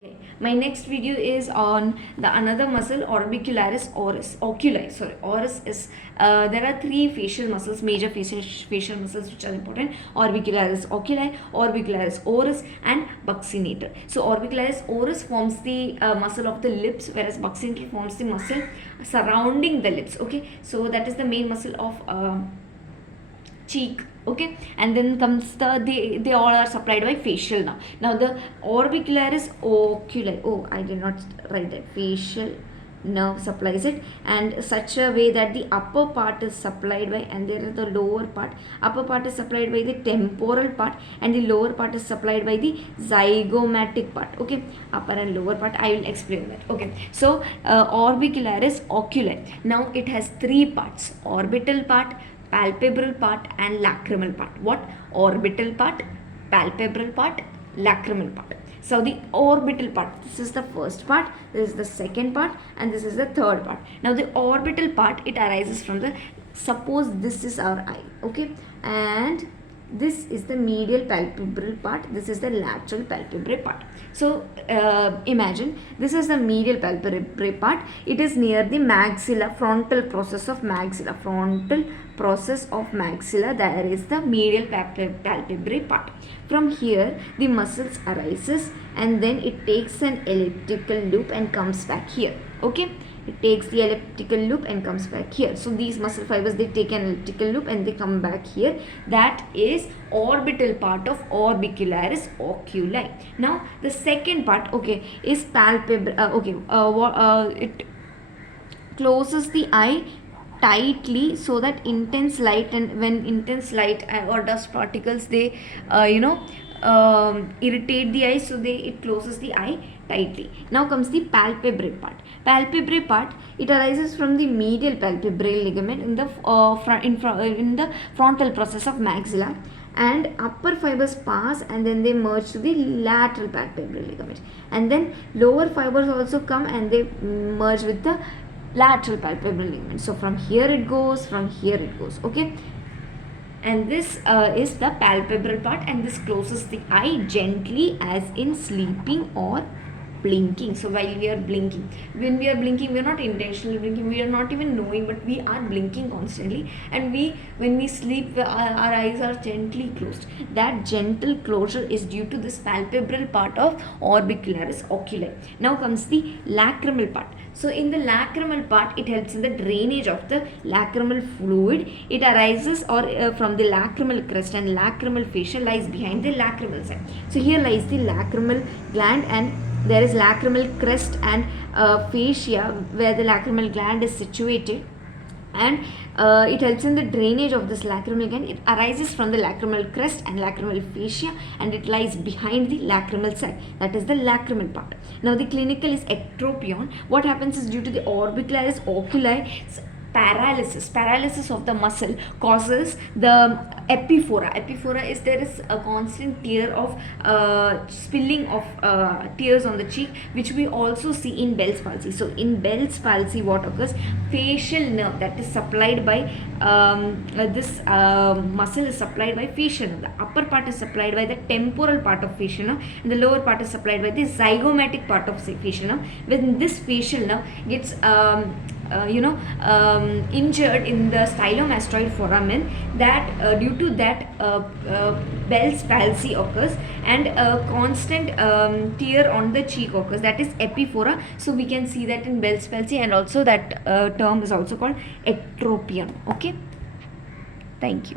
Okay. My next video is on the another muscle, orbicularis oris. Oculi, sorry, oris is there are three facial muscles, major facial muscles which are important: orbicularis oculi, orbicularis oris, and buccinator. So orbicularis oris forms the muscle of the lips, whereas buccinator forms the muscle surrounding the lips. Okay, so that is the main muscle of cheek. Okay, and then comes they all are supplied by facial. Now the orbicularis oculi, oh, I did not write that. Facial nerve supplies it, and such a way that the upper part is supplied by, and there is the lower part. Upper part is supplied by the temporal part, and the lower part is supplied by the zygomatic part. Okay, upper and lower part, I will explain that. Okay, so orbicularis oculi, now it has three parts: orbital part, palpebral part, and lacrimal part. What? Orbital part, palpebral part, lacrimal part. So the orbital part, this is the first part, this is the second part, and this is the third part. Now the orbital part, it arises from the, suppose this is our eye, okay, and this is the medial palpebral part, this is the lateral palpebral part. So imagine this is the medial palpebral part, it is near the maxilla, frontal process of maxilla, there is the medial palpebral part. From here the muscles arises, and then it takes an elliptical loop and comes back here. Okay, it takes the elliptical loop and comes back here. So these muscle fibers, they take an elliptical loop and they come back here. That is orbital part of orbicularis oculi. Now the second part, okay, is palpebral. It closes the eye tightly so that intense light, and when intense light or dust particles, they irritate the eye, so it closes the eye tightly. Now comes the palpebral part. Palpebral part, it arises from the medial palpebral ligament in the in the frontal process of maxilla, and upper fibers pass and then they merge to the lateral palpebral ligament, and then lower fibers also come and they merge with the lateral palpebral ligament. So from here it goes, from here it goes. Okay, and this is the palpebral part, and this closes the eye gently, as in sleeping or blinking. So while we are blinking, when we are blinking, we are not intentionally blinking, we are not even knowing, but we are blinking constantly, and when we sleep, our eyes are gently closed. That gentle closure is due to this palpebral part of orbicularis oculi. Now comes the lacrimal part. So in the lacrimal part, it helps in the drainage of the lacrimal fluid. It arises from the lacrimal crest, and lacrimal fascia lies behind the lacrimal side. So here lies the lacrimal gland, and there is lacrimal crest and fascia where the lacrimal gland is situated, and it helps in the drainage of this lacrimal gland. It arises from the lacrimal crest and lacrimal fascia, and it lies behind the lacrimal side. That is the lacrimal part. Now the clinical is ectropion. What happens is, due to the orbicularis oculi, paralysis of the muscle causes the epiphora. Epiphora is, there is a constant tear of spilling of tears on the cheek, which we also see in Bell's palsy. So in Bell's palsy, what occurs? Facial nerve, that is supplied by this muscle is supplied by facial nerve. The upper part is supplied by the temporal part of facial nerve, and the lower part is supplied by the zygomatic part of facial nerve. When this facial nerve gets injured in the stylomastoid foramen, that due to that Bell's palsy occurs, and a constant tear on the cheek occurs, that is epiphora. So we can see that in Bell's palsy, and also that term is also called ectropion. Okay, thank you.